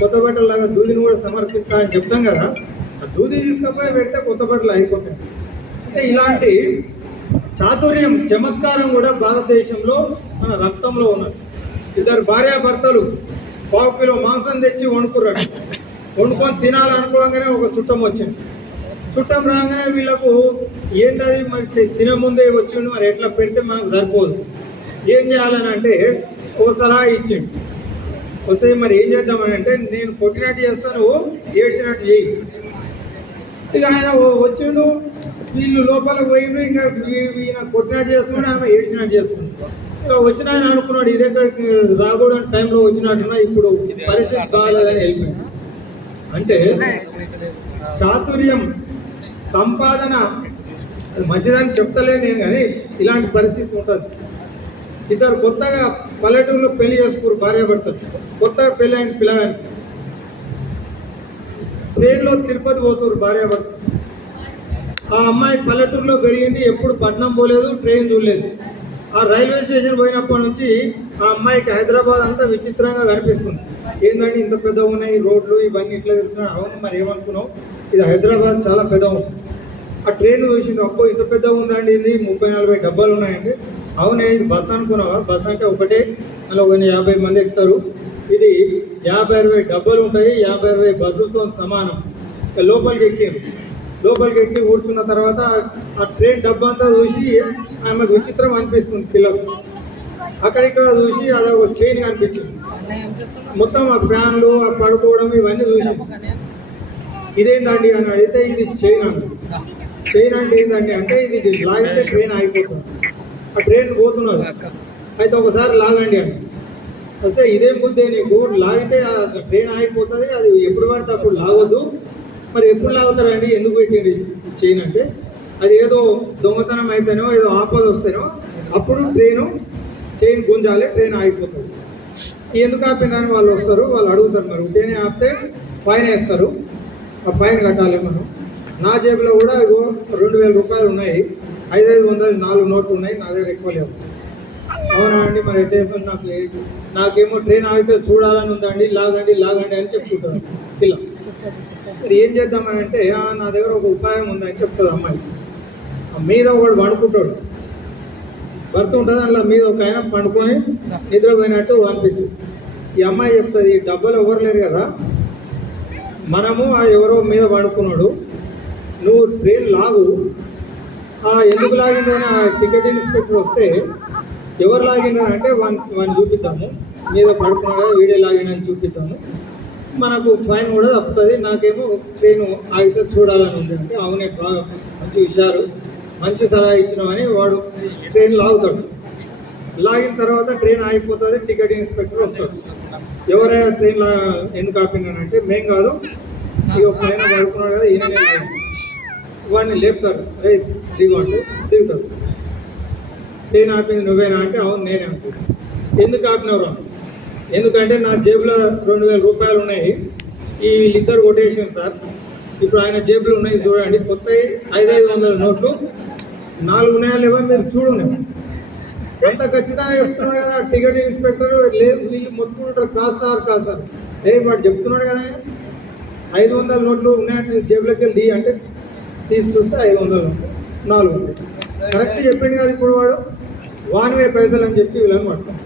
కొత్త బట్టలు లాగా దూదిని కూడా సమర్పిస్తా అని చెప్తాం కదా, ఆ దూది తీసుకపోయి పెడితే కొత్త బట్టలు అయిపోతాయి. అంటే ఇలాంటి చాతుర్యం చమత్కారం కూడా భారతదేశంలో మన రక్తంలో ఉన్నది. ఇద్దరు భార్యాభర్తలు 1/4 కిలో మాంసం తెచ్చి వండుకున్నాడు. వండుకొని తినాలనుకోగానే ఒక చుట్టం వచ్చింది. చుట్టం రాగానే వీళ్ళకు ఏంటది మరి తినే ముందే వచ్చిండు, మరి ఎట్లా పెడితే మనకు సరిపోదు, ఏం చేయాలని అంటే ఒక సలహా ఇచ్చిండు. వస్తే మరి ఏం చేద్దామని అంటే నేను కొట్టినట్టు చేస్తాను, ఏడ్చినట్టు చేయి. ఇక ఆయన వచ్చిండు, వీళ్ళు లోపలికి పోయిండు, ఇంకా ఈయన కొట్టినట్టు చేస్తున్నాడు, ఆమె ఏడ్చినట్టు చేస్తుంది. ఇక వచ్చిన ఆయన అనుకున్నాడు ఇది ఎక్కడికి రాకూడని టైంలో వచ్చినట్టున్నా, ఇప్పుడు పరిస్థితి బాగాలేదని వెళ్ళిపోయాడు. అంటే చాతుర్యం సంపాదన మంచిదని చెప్తలే నేను, కానీ ఇలాంటి పరిస్థితి ఉంటుంది. ఇద్దరు కొత్తగా పల్లెటూరులో పెళ్లి చేసుకోరు భార్యాభర్తలు, కొత్తగా పెళ్ళి అయిన పిల్లగాని ట్రైన్లో తిరుపతి పోతున్నారు భార్యాభర్తలు. ఆ అమ్మాయి పల్లెటూరులో పెరిగింది, ఎప్పుడు పట్నం పోలేదు, ట్రైన్ చూడలేదు. ఆ రైల్వే స్టేషన్ పోయినప్పటి నుంచి ఆ అమ్మాయికి హైదరాబాద్ అంతా విచిత్రంగా కనిపిస్తుంది. ఏంటంటే ఇంత పెద్దగా ఉన్నాయి రోడ్లు, ఇవన్నీ ఇట్లా తిరుగుతున్నాయి. అవును మరి ఏమనుకున్నావు, ఇది హైదరాబాద్ చాలా పెద్దగా ఉంది. ఆ ట్రైన్ చూసింది, అబ్బో ఇంత పెద్దగా ఉందండి, ఇది 30-40 డబ్బాలు ఉన్నాయండి. అవునే ఇది బస్ అనుకున్నావా, బస్ అంటే ఒకటే, అలా 50 మంది ఎక్కుతారు, ఇది 50-60 డబ్బాలు ఉంటాయి, 50-60 బస్సులతో సమానం. లోపలికి ఎక్కి కూర్చున్న తర్వాత ఆ ట్రైన్ డబ్బా అంతా చూసి ఆమెకు విచిత్రం అనిపిస్తుంది పిల్లలు. అక్కడిక్కడ చూసి అలా ఒక చైన్ కనిపించింది, మొత్తం ఆ ఫ్యాన్లు ఆ పడుకోవడం ఇవన్నీ చూసి ఇదేందండి అని అడిగితే ఇది చైన్ అన్నది. చైన్ అంటే ఏంటండి అంటే ఇది లాగితే ట్రైన్ ఆగిపోతుంది, ఆ ట్రైన్ పోతున్నారు, అయితే ఒకసారి లాగండి అని. అసలు ఇదేం బుద్ధి నీకు, లాగితే ట్రైన్ ఆగిపోతుంది, అది ఎప్పుడు పడితే అప్పుడు లాగొద్దు, మరి ఎప్పుడు లాగుతారండి, ఎందుకు పెట్టింది చైన్ అంటే అది ఏదో దొంగతనం అయితేనో ఏదో ఆపద వస్తేనో అప్పుడు చైన్ గుంజాలి, ట్రైన్ ఆగిపోతుంది. ఎందుకు ఆపినని వాళ్ళు వస్తారు, వాళ్ళు అడుగుతారు, మరి ట్రైన్ ఆపితే ఫైన్ వేస్తారు, ఆ ఫైన్ కట్టాలి మనం. నా జేబులో కూడా 2000 రూపాయలు ఉన్నాయి, 500 4 నోట్లు ఉన్నాయి, నా దగ్గర ఎక్కువ లేవు. అవునా అండి, మరి ఎట్లా నాకేమో ట్రైన్ ఆగితే చూడాలని ఉందండి, లాగండి అని చెప్పుకుంటారు ఇలా. మరి ఏం చేద్దామని అంటే నా దగ్గర ఒక ఉపాయం ఉందని చెప్తుంది అమ్మాయి. మీద వాడు పండుకుంటాడు, భర్త ఉంటుంది, అలా మీద ఒక ఆయన పండుకొని నిద్రపోయినట్టు అనిపిస్తుంది. ఈ అమ్మాయి చెప్తుంది, ఈ డబ్బాలు ఎవరు లేరు కదా, మనము ఎవరో మీద పడుకున్నాడు, నువ్వు ట్రైన్ లాగు, ఎందుకు లాగిందని ఆ టికెట్ ఇన్స్పెక్టర్ వస్తే ఎవరు లాగిండ్రని అంటే వాడిని చూపిద్దాము, మీద పడుకున్నాడు వీడియో లాగిండని చూపిద్దాము, మనకు ఫైన్ కూడా తప్పుతుంది, నాకేమో ట్రైన్ ఆగితే చూడాలని ఉంది అంటే అవునే బాగా మంచి విషయాలు మంచి సలహా ఇచ్చినామని వాడు ట్రైన్ లాగుతాడు. లాగిన తర్వాత ట్రైన్ ఆగిపోతుంది, టికెట్ ఇన్స్పెక్టర్ వస్తాడు, ఎవరైనా ట్రైన్ ఎందుకు ఆపినానంటే మేం కాదు, ఇక పైన పడుకున్నాడు కదా ఈయన, వాడిని లేపుతారు, రే దిగు అంటే దిగుతాడు. ట్రైన్ ఆపింది నువ్వేనా అంటే అవును నేనే అంటే ఎందుకు ఆపినవరా, ఎందుకంటే నా జేబులో 2000 రూపాయలు ఉన్నాయి, ఈ వీళ్ళిద్దరు కొటేషన్ సార్, ఇప్పుడు ఆయన జేబులు ఉన్నాయి చూడండి, కొత్త 500 నోట్లు 4 ఉన్నాయా లేవా మీరు చూడండి. అంత ఖచ్చితంగా చెప్తున్నాడు కదా టికెట్ ఇన్స్పెక్టర్, లేదు వీళ్ళు మొత్తుకుంటారు, కాదు సార్ వాడు చెప్తున్నాడు కదా 500 నోట్లు ఉన్నాయంటే జేబులోకి వెళ్ళి అంటే తీసి చూస్తే 500 నోట్లు 4 ఉంటాయి. కరెక్ట్ చెప్పింది కదా ఇప్పుడు వాడు, వానివే పైసలు అని చెప్పి వీళ్ళని పడతాం.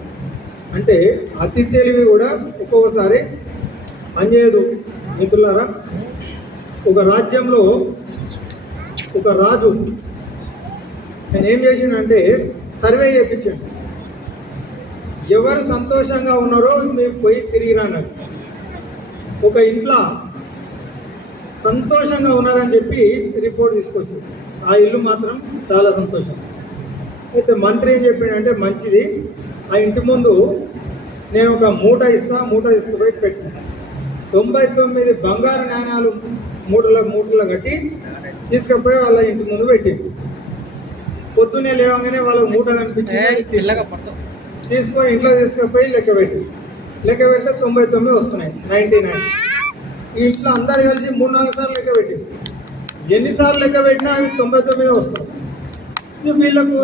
అంటే అతి తెలివి కూడా ఒక్కొక్కసారి పనిచేయదు. మిత్రులారా, ఒక రాజ్యంలో ఒక రాజు నేను ఏం చేసిండంటే సర్వే చేయించాను, ఎవరు సంతోషంగా ఉన్నారో మేము పోయి తిరిగి రాన్నాడు. ఒక ఇంట్లో సంతోషంగా ఉన్నారని చెప్పి రిపోర్ట్ తీసుకొచ్చాడు, ఆ ఇల్లు మాత్రం చాలా సంతోషం. అయితే మంత్రి ఏం చెప్పాడంటే మంచిది, ఆ ఇంటి ముందు నేను ఒక మూట తీసుకుపోయి పెట్టాను, 99 బంగారు నాణ్యాలు మూటలు కట్టి తీసుకుపోయి వాళ్ళ ఇంటి ముందు పెట్టిండు. పొద్దున్నే లేవగానే వాళ్ళకి మూట కనిపించింది, తీసుకొని ఇంట్లో తీసుకుపోయి లెక్క పెడితే 99 వస్తున్నాయి, 99. ఈ ఇంట్లో అందరు కలిసి 3-4 సార్లు లెక్క పెట్టింది, ఎన్నిసార్లు లెక్క పెట్టినా అవి 99 వస్తుంది. ఇక వీళ్ళకు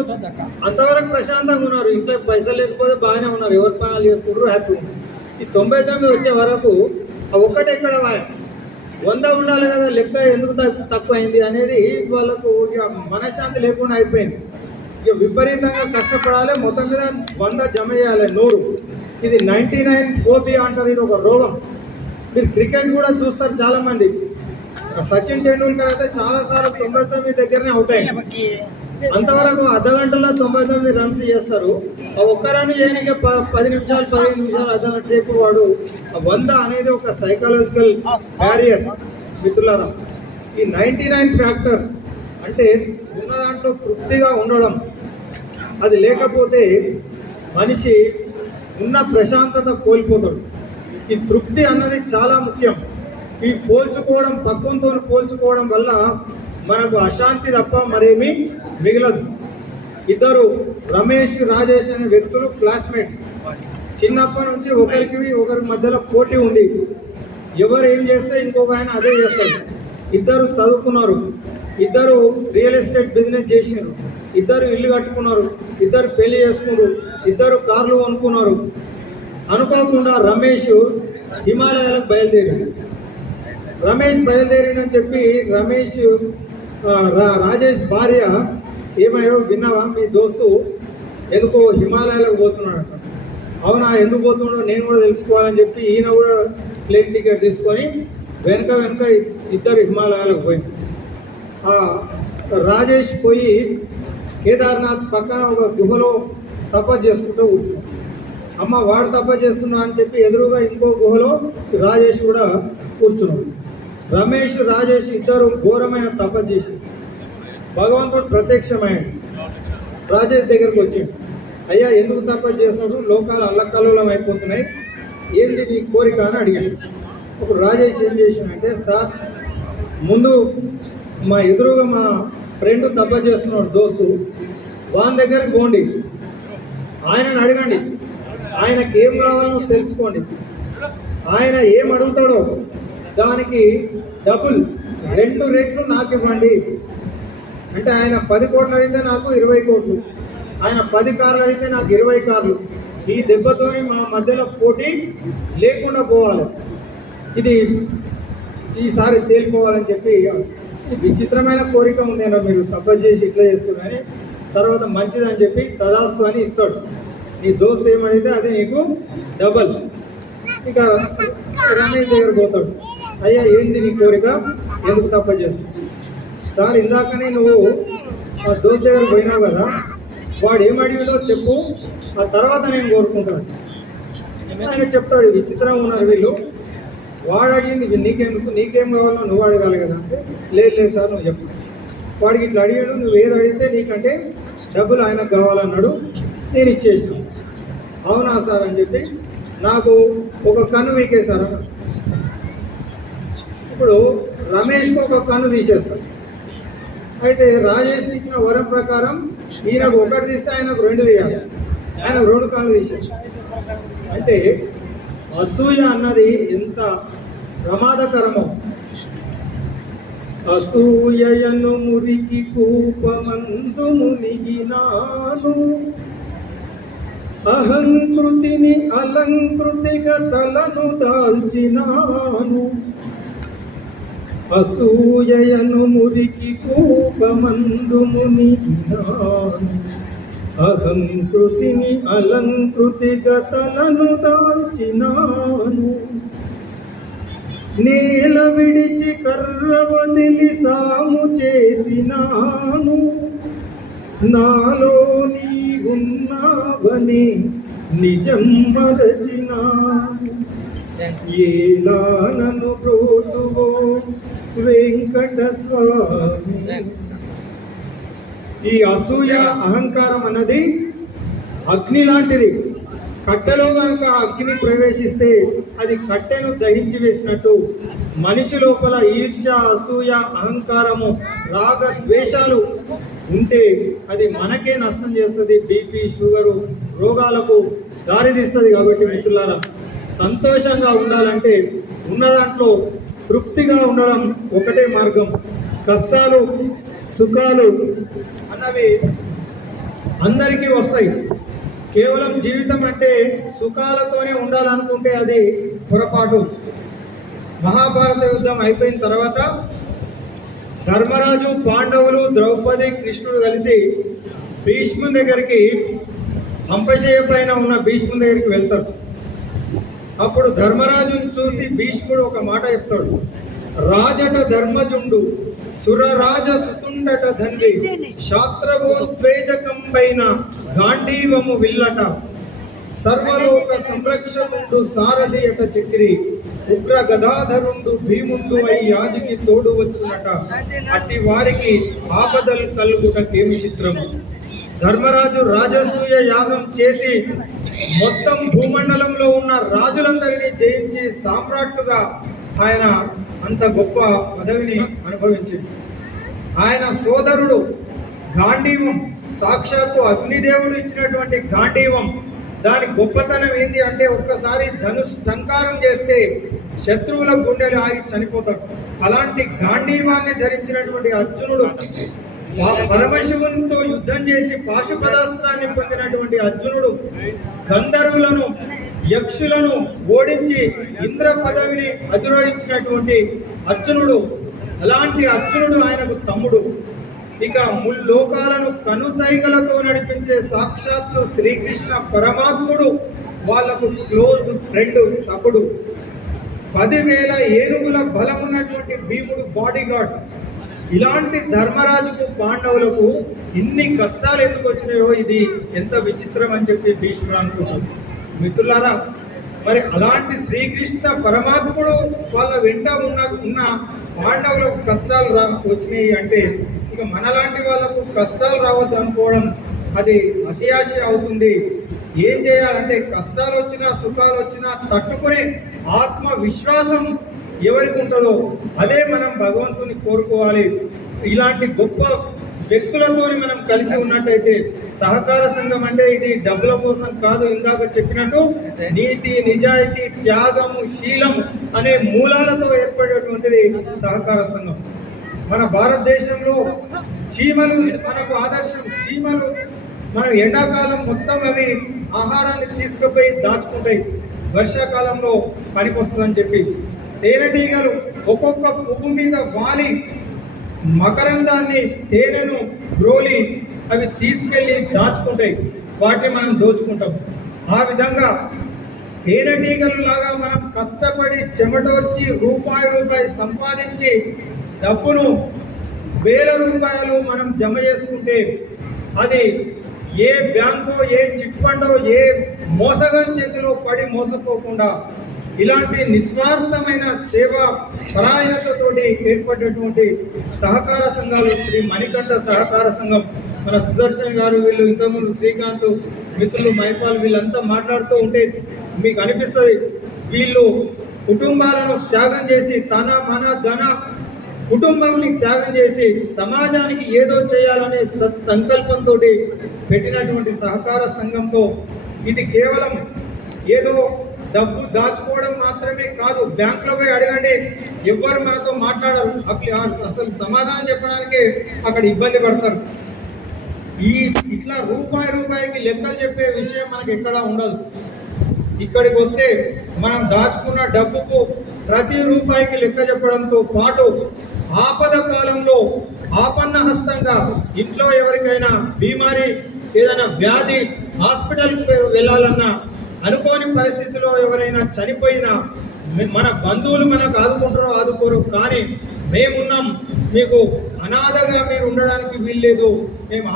అంతవరకు ప్రశాంతంగా ఉన్నారు, ఇంట్లో పైసలు లేకపోతే బాగానే ఉన్నారు, ఎవరి పనులు చేసుకుంటారు, హ్యాపీ ఉన్నారు. ఈ 99 వచ్చే వరకు ఆ ఒక్కటి ఎక్కడ 100 ఉండాలి కదా, లెక్క ఎందుకు తక్కువ అయింది అనేది వాళ్ళకు ఇక మనశ్శాంతి లేకుండా అయిపోయింది. ఇక విపరీతంగా కష్టపడాలి, మొత్తం మీద 100 జమ చేయాలి 100. ఇది 99 ఫోబియా అంటారు, ఇది ఒక రోగం. మీరు క్రికెట్ కూడా చూస్తారు చాలామంది. సచిన్ టెండూల్కర్ అయితే చాలాసార్లు 99 దగ్గరనే అవుట్ అయ్యింది. అంతవరకు అర్ధగంటలో 99 రన్స్ చేస్తారు. ఆ ఒక్క రన్ చేయడానికి 10 నిమిషాలు 15 నిమిషాలు అర్ధగంట సేపు వాడు 100 అనేది ఒక సైకాలజికల్ బ్యారియర్ మిత్రులారా. ఈ 99 ఫ్యాక్టర్ అంటే ఉన్న దాంట్లో తృప్తిగా ఉండడం, అది లేకపోతే మనిషి ఉన్న ప్రశాంతత కోల్పోతాడు. ఈ తృప్తి అన్నది చాలా ముఖ్యం. ఈ పోల్చుకోవడం, పక్వంతో పోల్చుకోవడం వల్ల మనకు అశాంతి తప్ప మరేమీ మిగలదు. ఇద్దరు రమేష్ రాజేష్ అనే వ్యక్తులు క్లాస్మేట్స్. చిన్నప్పటి నుంచి ఒకరి మధ్యలో పోటీ ఉంది. ఎవరు ఏం చేస్తే ఇంకొక ఆయన అదే చేస్తారు. ఇద్దరు చదువుకున్నారు, ఇద్దరు రియల్ ఎస్టేట్ బిజినెస్ చేసినారు, ఇద్దరు ఇల్లు కట్టుకున్నారు, ఇద్దరు పెళ్లి చేసుకున్నారు, ఇద్దరు కార్లు కొనుక్కున్నారు. అనుకోకుండా రమేష్ హిమాలయాలకు బయలుదేరాడు. రమేష్ బయలుదేరినని చెప్పి రాజేష్ భార్య, ఏమయ్యో విన్నావా, మీ దోస్తు ఎందుకో హిమాలయాలకు పోతున్నాడట. అవునా, ఎందుకు పోతున్నాడో నేను కూడా తెలుసుకోవాలని చెప్పి ఈయన కూడా ప్లేన్ టికెట్ తీసుకొని వెనక ఇద్దరు హిమాలయాలకు పోయింది. రాజేష్ పోయి కేదార్నాథ్ పక్కన ఒక గుహలో తపస్సు చేసుకుంటూ కూర్చున్నాడు. అమ్మ వాడు తపస్సు చేస్తున్నా అని చెప్పి ఎదురుగా ఇంకో గుహలో రాజేష్ కూడా కూర్చున్నాడు. రమేష్ రాజేష్ ఇద్దరు ఘోరమైన తపస్సు చేసి భగవంతుడు ప్రత్యక్షమయ్యాడు. రాజేష్ దగ్గరకు వచ్చాడు. అయ్యా ఎందుకు తపస్సు చేస్తున్నాడు, లోకాలు అల్లకల్లోలం అయిపోతున్నాయి, ఏంది నీ కోరిక అని అడిగాడు. ఇప్పుడు రాజేష్ ఏం చేసినంటే, సార్ ముందు మా ఎదురుగా మా ఫ్రెండ్ తపస్సు చేస్తున్నాడు దోస్తు, వాని దగ్గరికి పోండి, ఆయనను అడగండి, ఆయనకి ఏం కావాలో తెలుసుకోండి, ఆయన ఏం అడుగుతాడో దానికి డబుల్ 2 రెట్లు నాకు ఇవ్వండి. అంటే ఆయన 10 కోట్లు అడిగితే నాకు 20 కోట్లు, ఆయన 10 కార్లు అడిగితే నాకు 20 కార్లు. ఈ దెబ్బతోని మా మధ్యలో పోటీ లేకుండా పోవాలి, ఇది ఈసారి తేలిపోవాలని చెప్పి. ఈ విచిత్రమైన కోరిక ఉందేనో, మీరు తపస్సు చేసి ఇట్లా చేస్తున్నారని, తర్వాత మంచిదని చెప్పి తదాస్తు అని ఇస్తాడు. నీ దోస్తు ఏమడిగితే అది నీకు డబల్. ఇక రమేష్ దగ్గర పోతాడు. అయ్యా ఏంది నీ కోరిక, ఎందుకు తపస్సు చేస్తావు? సార్ ఇందాకనే నువ్వు ఆ దోస్తు దగ్గర పోయినావు కదా, వాడు ఏమడిగాడో చెప్పు, ఆ తర్వాత నేను కోరుకుంటాను. ఆయన చెప్తాడు. విచిత్రంగా ఉన్నారు వీళ్ళు, వాడు అడిగింది నీకెందుకు, నీకేం కావాలో నువ్వు అడగాలి కదా అంటే, లేదు సార్ నువ్వు చెప్పు. వాడికి ఇట్లా అడిగాడు, నువ్వు ఏది అడిగితే నీకంటే డబ్బులు ఆయనకు కావాలన్నాడు, నేను ఇచ్చేసాను. అవునా సార్ అని చెప్పి నాకు ఒక కన్ను వీకేశారు. ఇప్పుడు రమేష్కి ఒక కన్ను తీసేస్తాడు. అయితే రాజేష్కి ఇచ్చిన వరం ప్రకారం ఈయనకు ఒకటి తీస్తే ఆయనకు 2 తీయాలి, ఆయనకు 2 కన్ను తీసేస్తాడు. అంటే అసూయ అన్నది ఎంత ప్రమాదకరమో. అసూయను మురికి కూపమందు మునిగినాను, అహంకృతిని అలంకృతిగా తలను దాల్చినాను. అసూయను మురికి కూపమందు మునిగినాను, అహంకృతిని అలంకృతిగా తలను దాల్చినాను. నేల విడిచి కర్ర వదిలి సాము చేసినాను, నాలో నీ ఉన్నావని నిజం మరచినాను. ఏలా నన్ను బ్రోతువో వెంకట స్వామి. ఈ అసూయ అహంకారం అన్నది అగ్ని లాంటిది. కట్టెలో కనుక అగ్ని ప్రవేశిస్తే అది కట్టెను దహించి వేసినట్టు మనిషి లోపల ఈర్ష్య, అసూయ, అహంకారము, రాగ ద్వేషాలు ఉంటే అది మనకే నష్టం చేస్తుంది. బీపీ, షుగరు రోగాలకు దారితీస్తుంది. కాబట్టి మిత్రులారా, సంతోషంగా ఉండాలంటే ఉన్న దాంట్లో తృప్తిగా ఉండడం ఒకటే మార్గం. కష్టాలు సుఖాలు అన్నవి అందరికీ వస్తాయి. కేవలం జీవితం అంటే సుఖాలతోనే ఉండాలనుకుంటే అది పొరపాటు. మహాభారత యుద్ధం అయిపోయిన తర్వాత ధర్మరాజు, పాండవులు, ద్రౌపది, కృష్ణుడు కలిసి భీష్ముని దగ్గరికి, అంపశయ్య పైన ఉన్న భీష్ముని దగ్గరికి వెళ్తారు. అప్పుడు ధర్మరాజును చూసి భీష్ముడు ఒక మాట చెప్తాడు. రాజట ధర్మజుండు సురరాజ సుతుండట ధన్వి శాస్త్రవోద్వేజకంపైన గాంధీవము విల్లట సర్వలోక సంరక్షకుండు సారథి అట చక్రి ఉగ్ర గదాధరుండు భీముండు అయి యాజికి తోడు వచ్చునట అట్టి వారికి ఆపదలు కలుగుటకేమి చిత్రము. ధర్మరాజు రాజసూయ యాగం చేసి మొత్తం భూమండలంలో ఉన్న రాజులందరినీ జయించి సామ్రాట్టుగా ఆయన అంత గొప్ప పదవిని అనుభవించింది. ఆయన సోదరుడు గాంధీవం, సాక్షాత్తు అగ్నిదేవుడు ఇచ్చినటువంటి గాంధీవం, దాని గొప్పతనం ఏంటి అంటే ఒక్కసారి ధనుష్టంకారం చేస్తే శత్రువుల గుండెలు ఆగి చనిపోతారు. అలాంటి గాంధీవాన్ని ధరించినటువంటి అర్జునుడు, పరమశివునితో యుద్ధం చేసి పాశుపదాస్త్రాన్ని పొందినటువంటి అర్జునుడు గంధర్వులను, యక్షులను ఓడించి ఇంద్ర పదవిని అధిరోహించినటువంటి అర్జునుడు. అలాంటి అర్జునుడు ఆయనకు తమ్ముడు. ఇక ముల్లోకాలను కనుసైగలతో నడిపించే సాక్షాత్తు శ్రీకృష్ణ పరమాత్ముడు వాళ్లకు క్లోజ్ ఫ్రెండ్, సకుడు. 10,000 ఏనుగుల బలమున్నటువంటి భీముడు బాడీగార్డ్. ఇలాంటి ధర్మరాజుకు, పాండవులకు ఇన్ని కష్టాలు ఎందుకు వచ్చినాయో ఇది ఎంత విచిత్రం అని చెప్పి భీష్ముడు అనుకుంటాడు. మిత్రులారా, మరి అలాంటి శ్రీకృష్ణ పరమాత్ముడు వాళ్ళ వెంట ఉన్న పాండవులకు కష్టాలు వచ్చినాయి అంటే ఇక మనలాంటి వాళ్ళకు కష్టాలు రావద్దు అనుకోవడం అది అత్యాశ అవుతుంది. ఏం చేయాలంటే కష్టాలు వచ్చినా సుఖాలు వచ్చినా తట్టుకునే ఆత్మవిశ్వాసం ఎవరికి ఉంటుందో అదే మనం భగవంతుని కోరుకోవాలి. ఇలాంటి గొప్ప వ్యక్తులతో మనం కలిసి ఉన్నట్టయితే సహకార సంఘం అంటే ఇది డబ్బుల కోసం కాదు. ఇందాక చెప్పినట్టు నీతి, నిజాయితీ, త్యాగము, శీలం అనే మూలాలతో ఏర్పడేటువంటిది సహకార సంఘం. మన భారతదేశంలో చీమలు మనకు ఆదర్శం. చీమలు మనం ఎండాకాలం మొత్తం అవి ఆహారాన్ని తీసుకుపోయి దాచుకుంటాయి, వర్షాకాలంలో పనికొస్తుందని చెప్పి. తేనెటీగలు ఒక్కొక్క పువ్వు మీద వాలి మకరందాన్ని, తేనెను గ్రోలి అవి తీసుకెళ్ళి దాచుకుంటాయి, వాటిని మనం దోచుకుంటాం. ఆ విధంగా తేనెటీగలు లాగా మనం కష్టపడి చెమటోర్చి రూపాయి సంపాదించి డబ్బును 1000 రూపాయలు మనం జమ చేసుకుంటే అది ఏ బ్యాంకో, ఏ చిట్ ఫండో, ఏ మోసగాని చేతిలో పడి మోసపోకుండా ఇలాంటి నిస్వార్థమైన సేవా పరాయణతతోటి ఏర్పడేటువంటి సహకార సంఘాలు శ్రీ మణికంఠ సహకార సంఘం. మన సుదర్శన్ గారు, వీళ్ళు ఇంతకుముందు శ్రీకాంత్, మిత్రులు మైపాల్, వీళ్ళంతా మాట్లాడుతూ ఉంటే మీకు అనిపిస్తుంది వీళ్ళు కుటుంబాలను త్యాగం చేసి తన మన ధన కుటుంబాన్ని త్యాగం చేసి సమాజానికి ఏదో చేయాలనే సత్సంకల్పంతో పెట్టినటువంటి సహకార సంఘంతో ఇది కేవలం ఏదో డబ్బు దాచుకోవడం మాత్రమే కాదు. బ్యాంకులో పోయి అడగండి, ఎవ్వరు మనతో మాట్లాడరు, అసలు సమాధానం చెప్పడానికే అక్కడ ఇబ్బంది పడతారు. ఇట్లా రూపాయికి లెక్కలు చెప్పే విషయం మనకి ఎక్కడా ఉండదు. ఇక్కడికి వస్తే మనం దాచుకున్న డబ్బుకు ప్రతి రూపాయికి లెక్క చెప్పడంతో పాటు ఆపద కాలంలో ఆపన్న హస్తంగా ఇంట్లో ఎవరికైనా బీమారి, ఏదైనా వ్యాధి, హాస్పిటల్కి వెళ్ళాలన్నా, అనుకోని పరిస్థితిలో ఎవరైనా చనిపోయినా మన బంధువులు మనకు ఆదుకోరు, కానీ మేమున్నాం, మీకు అనాథగా మీరు ఉండడానికి వీల్లేదు, మేము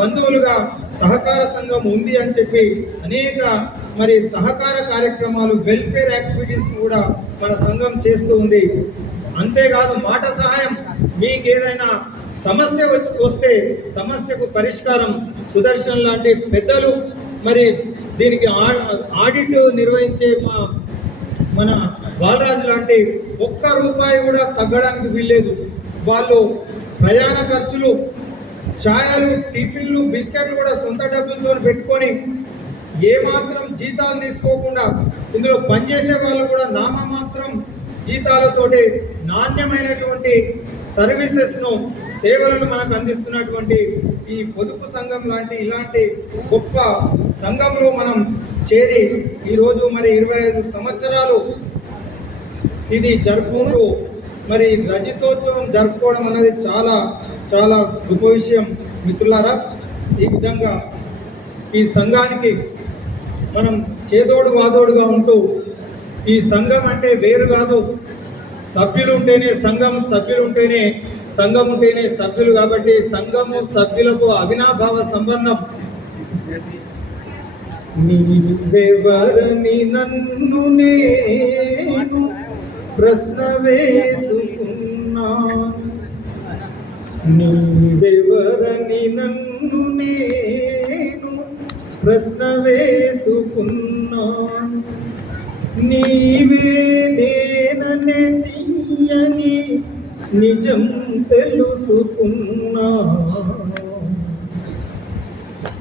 బంధువులుగా సహకార సంఘం ఉంది అని చెప్పి అనేక మరి సహకార కార్యక్రమాలు, వెల్ఫేర్ యాక్టివిటీస్ కూడా మన సంఘం చేస్తూ ఉంది. అంతేకాదు మాట సహాయం, మీకు ఏదైనా సమస్య వస్తే సమస్యకు పరిష్కారం సుదర్శన్ లాంటి పెద్దలు, మరి దీనికి ఆడిట్ నిర్వహించే మన బాలరాజు లాంటి ₹1 కూడా తగ్గడానికి వీల్లేదు. వాళ్ళు ప్రయాణ ఖర్చులు, ఛాయలు, టిఫిన్లు, బిస్కెట్లు కూడా సొంత డబ్బులతో పెట్టుకొని ఏమాత్రం జీతాలు తీసుకోకుండా, ఇందులో పనిచేసే వాళ్ళు కూడా నామమాత్రం జీతాలతోటి నాణ్యమైనటువంటి సర్వీసెస్ను సేవలను మనకు అందిస్తున్నటువంటి ఈ పొదుపు సంఘం లాంటి ఇలాంటి గొప్ప సంఘంలో మనం చేరి ఈరోజు మరి 25 సంవత్సరాలు ఇది జరుపుకుంటూ మరి రజతోత్సవం జరుపుకోవడం అనేది చాలా చాలా గొప్ప విషయం మిత్రులారా. ఈ విధంగా ఈ సంఘానికి మనం చేదోడు వాదోడుగా ఉంటూ, ఈ సంఘం అంటే వేరు కాదు, సభ్యులు ఉంటేనే సంఘం, సభ్యులు ఉంటేనే సంఘం ఉంటేనే సభ్యులు. కాబట్టి సంఘము సభ్యులకు అవినాభావ సంబంధం. నీవెవరని నన్ను నేను ప్రశ్న వేసుకున్నాను, నీవెవరని నన్ను నేను ప్రశ్న వేసుకున్నాను. నీవే నేననే తీయని నిజం తెలుసుకున్నా.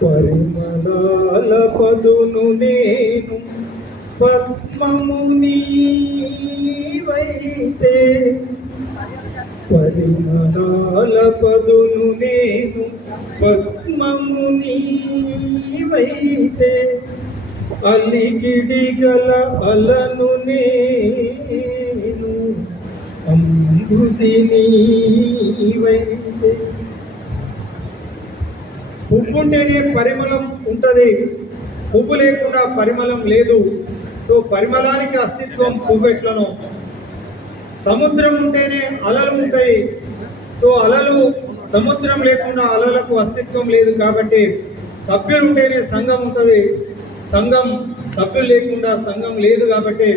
పరిమళాల పదును నేను పద్మము నీవైతే, పరిమళాల పదును నేను పద్మము నీవైతే, అలిగిడి గల అలను నేను అమృతి నీవైతే. పువ్వు ఉంటేనే పరిమళం ఉంటుంది, పువ్వు లేకుండా పరిమళం లేదు. సో పరిమళానికి అస్తిత్వం పువ్వు ఎట్లనో, సముద్రం ఉంటేనే అలలు ఉంటాయి. సో అలలు, సముద్రం లేకుండా అలలకు అస్తిత్వం లేదు. కాబట్టి సభ్యులు ఉంటేనే సంఘం ఉంటుంది, సంఘం సభ్యులు లేకుండా సంఘం లేదు. కాబట్టి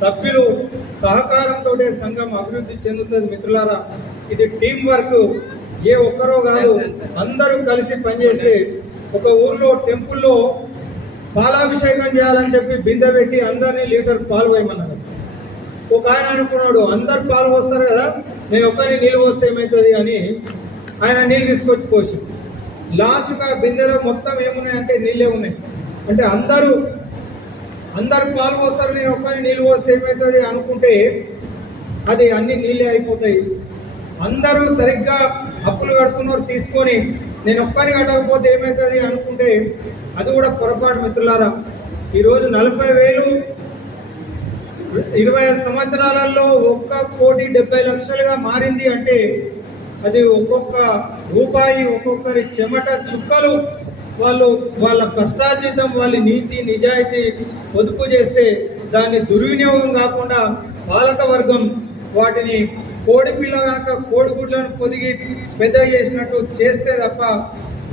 సభ్యులు సహకారంతో సంఘం అభివృద్ధి చెందుతుంది. మిత్రులారా, ఇది టీం వర్క్. ఏ ఒక్కరో కాదు, అందరూ కలిసి పనిచేస్తే. ఒక ఊర్లో టెంపుల్లో పాలాభిషేకం చేయాలని చెప్పి బిందె పెట్టి అందరినీ లీటర్ పాలు పోయమన్నారు. ఒక ఆయన అనుకున్నాడు, అందరు పాలు పోస్తారు కదా, నేను ఒక్కరిని నీళ్ళు పోస్తే ఏమవుతుంది అని ఆయన నీళ్ళు తీసుకొచ్చి పోసి, లాస్ట్గా బిందెలో మొత్తం ఏమున్నాయంటే నీళ్ళే ఉన్నాయి. అంటే అందరూ పాలు పోస్తారు, నేను ఒక్కరిని నీళ్ళు పోస్తే ఏమవుతుంది అనుకుంటే అది అన్ని నీళ్ళే అయిపోతాయి. అందరూ సరిగ్గా అప్పులు కడుతున్నారు తీసుకొని, నేను ఒక్కరిని కట్టకపోతే ఏమవుతుంది అనుకుంటే అది కూడా పొరపాటు. మిత్రులారా, ఈరోజు 40,000 25 సంవత్సరాలలో 1,70,00,000గా మారింది అంటే అది ఒక్కొక్క రూపాయి, ఒక్కొక్కరి చెమట చుక్కలు, వాళ్ళు వాళ్ళ కష్టార్జితం, వాళ్ళ నీతి నిజాయితీ పొదుపు చేస్తే దాన్ని దుర్వినియోగం కాకుండా పాలక వర్గం వాటిని కోడిపిల్ల కనుక కోడిగుడ్లను పొదిగి పెద్ద చేసినట్టు చేస్తే తప్ప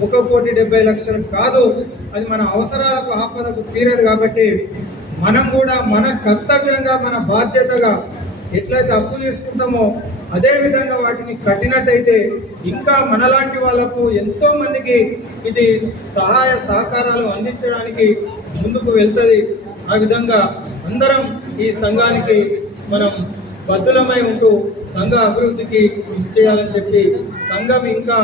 1,70,00,000 కాదు. అది మన అవసరాలకు ఆపదకు తీరదు. కాబట్టి మనం కూడా మన కర్తవ్యంగా, మన బాధ్యతగా ఎట్లయితే అప్పు తీసుకుంటామో అదేవిధంగా వాటిని కట్టినట్టయితే ఇంకా మనలాంటి వాళ్ళకు ఎంతోమందికి ఇది సహాయ సహకారాలు అందించడానికి ముందుకు వెళ్తుంది. ఆ విధంగా అందరం ఈ సంఘానికి మనం బద్దులమై ఉంటూ సంఘ అభివృద్ధికి కృషి చేయాలని చెప్పి, సంఘం ఇంకా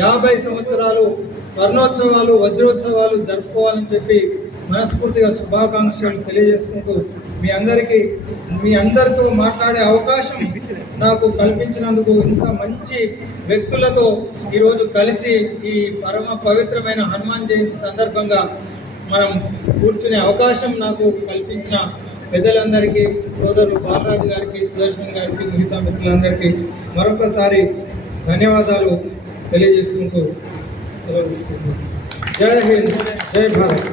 50 సంవత్సరాలు స్వర్ణోత్సవాలు, వజ్రోత్సవాలు జరుపుకోవాలని చెప్పి మనస్ఫూర్తిగా శుభాకాంక్షలు తెలియజేసుకుంటూ మీ అందరితో మాట్లాడే అవకాశం నాకు కల్పించినందుకు, ఇంత మంచి వ్యక్తులతో ఈరోజు కలిసి ఈ పరమ పవిత్రమైన హనుమాన్ జయంతి సందర్భంగా మనం కూర్చునే అవకాశం నాకు కల్పించిన పెద్దలందరికీ, సోదరులు బాలరాజు గారికి, సుదర్శన్ గారికి, మిగతా మిత్రులందరికీ మరొకసారి ధన్యవాదాలు తెలియజేసుకుంటూ సెలవు తీసుకుంటున్నాను. జై హింద్, జై భారత్.